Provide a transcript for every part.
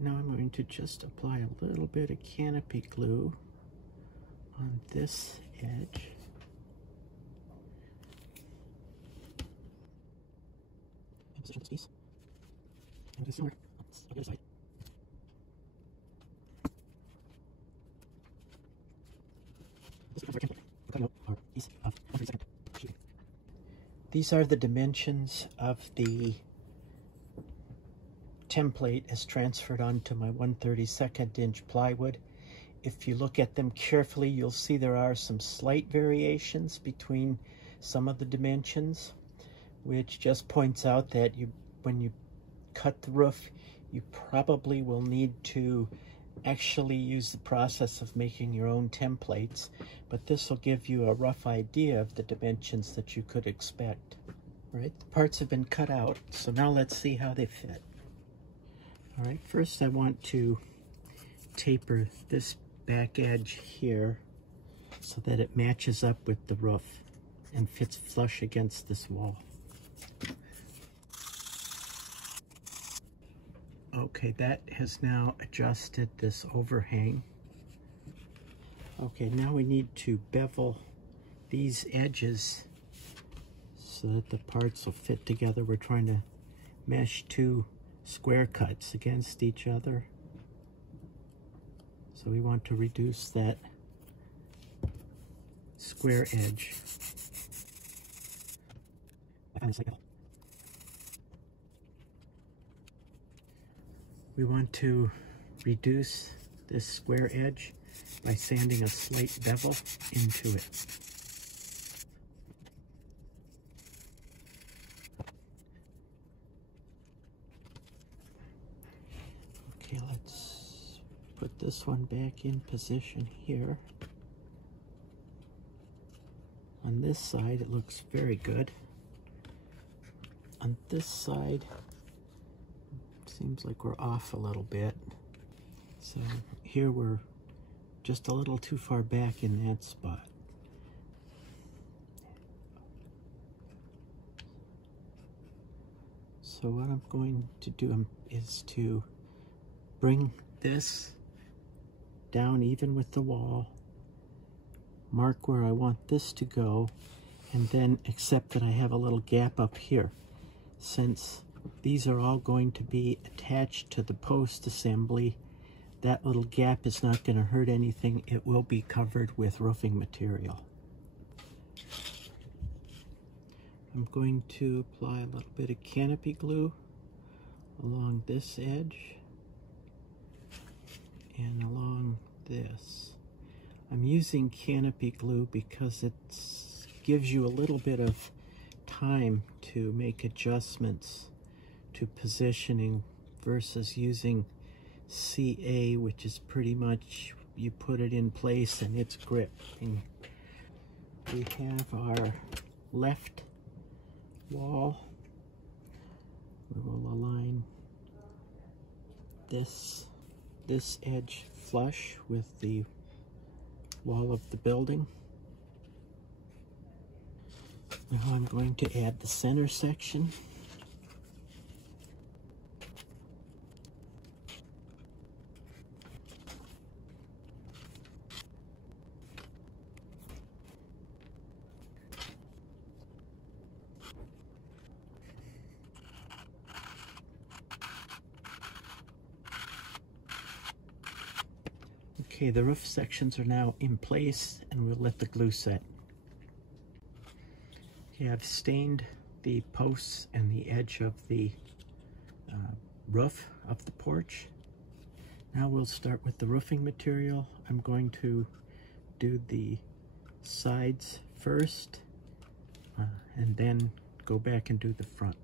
Now I'm going to just apply a little bit of canopy glue on this edge. And position this piece. And do similar on the other side. This is our template. We're cutting out our piece of 1/32 sheeting. These are the dimensions of the template as transferred onto my 1/32 inch plywood. If you look at them carefully, you'll see there are some slight variations between some of the dimensions, which just points out that when you cut the roof, you probably will need to actually use the process of making your own templates, but this will give you a rough idea of the dimensions that you could expect. All right, the parts have been cut out, so now let's see how they fit. All right, first I want to taper this back edge here so that it matches up with the roof and fits flush against this wall. Okay, that has now adjusted this overhang. Okay, now we need to bevel these edges so that the parts will fit together. We're trying to mesh two square cuts against each other. So we want to reduce that square edge. We want to reduce this square edge by sanding a slight bevel into it. Okay, let's put this one back in position here. On this side, it looks very good. On this side, seems like we're off a little bit. So here we're just a little too far back in that spot. So what I'm going to do is to bring this down even with the wall, mark where I want this to go, and then accept that I have a little gap up here. Since these are all going to be attached to the post assembly, that little gap is not going to hurt anything. It will be covered with roofing material. I'm going to apply a little bit of canopy glue along this edge and along this. I'm using canopy glue because it gives you a little bit of time to make adjustments to positioning versus using CA, which is pretty much you put it in place and it's gripping. We have our left wall. We will align this edge flush with the wall of the building. Now I'm going to add the center section. Okay, the roof sections are now in place and we'll let the glue set. Okay, I've stained the posts and the edge of the roof of the porch. Now we'll start with the roofing material. I'm going to do the sides first and then go back and do the front.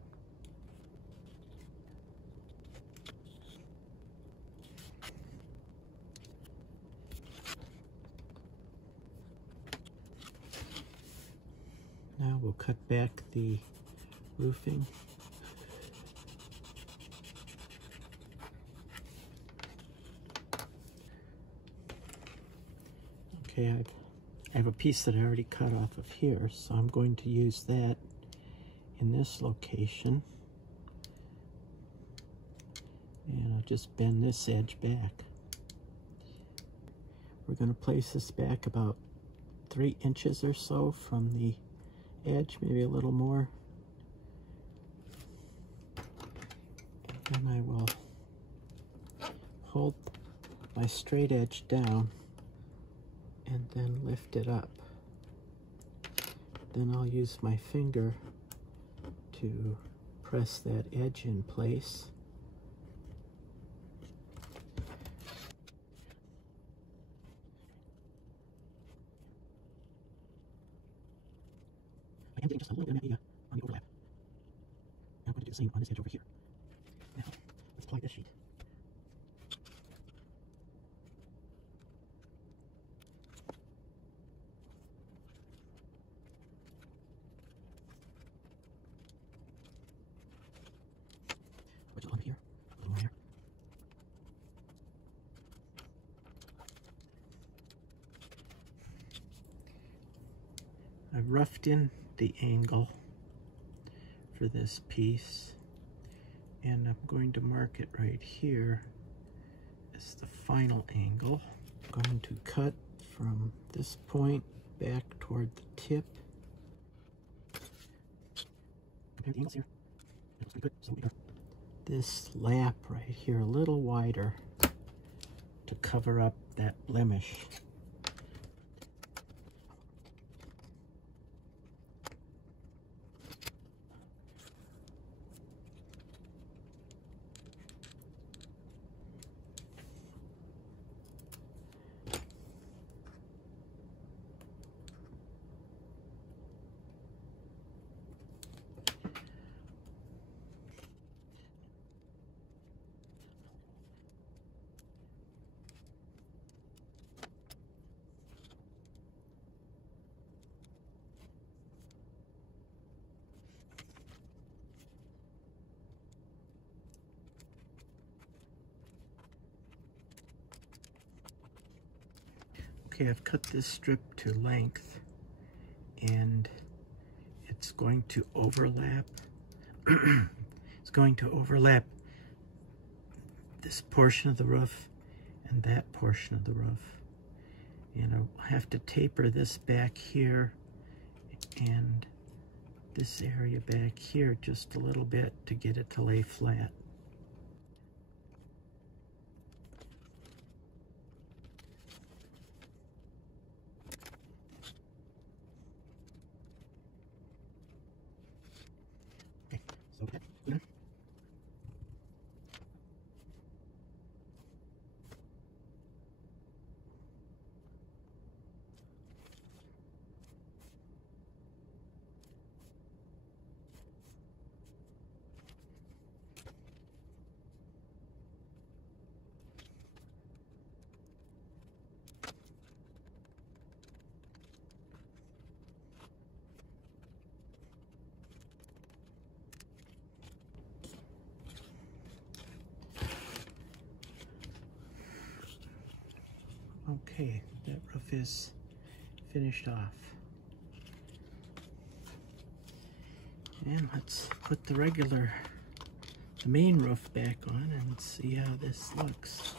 Now we'll cut back the roofing. Okay, I have a piece that I already cut off of here, so I'm going to use that in this location. And I'll just bend this edge back. We're going to place this back about 3 inches or so from the edge, maybe a little more. And I will hold my straight edge down and then lift it up. Then I'll use my finger to press that edge in place. I am getting just a little bit of an idea on the overlap. And I'm going to do the same on this edge over here. Now, let's apply this sheet. Put it on here, a little more here. I've roughed in the angle for this piece, and I'm going to mark it right here as the final angle. I'm going to cut from this point back toward the tip. Compare the angles here. It looks pretty good, so we are. This lap right here a little wider to cover up that blemish. Okay, I've cut this strip to length, and it's going to overlap. It's going to overlap this portion of the roof and that portion of the roof. And I'll have to taper this back here and this area back here just a little bit to get it to lay flat. Okay, that roof is finished off. And let's put the main roof back on and see how this looks.